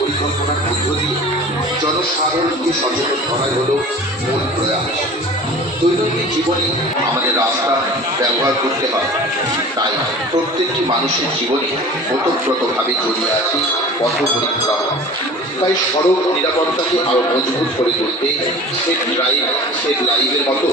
পরিকল্পনার মধ্য দিয়ে জনসাধারণকে সচেতন করাই হলো মূল প্রয়াস। দৈনন্দিন জীবনে আমাদের রাস্তা ব্যবহার করতে হয়, তাই প্রত্যেকটি মানুষের জীবনে ওতপ্রোতভাবে জড়িয়ে আছে পথ পরিক্রমা। তাই সড়ক নিরাপত্তাকে আরো মজবুত করে তুলতে সেফ ড্রাইভ সেভ লাইভের মতো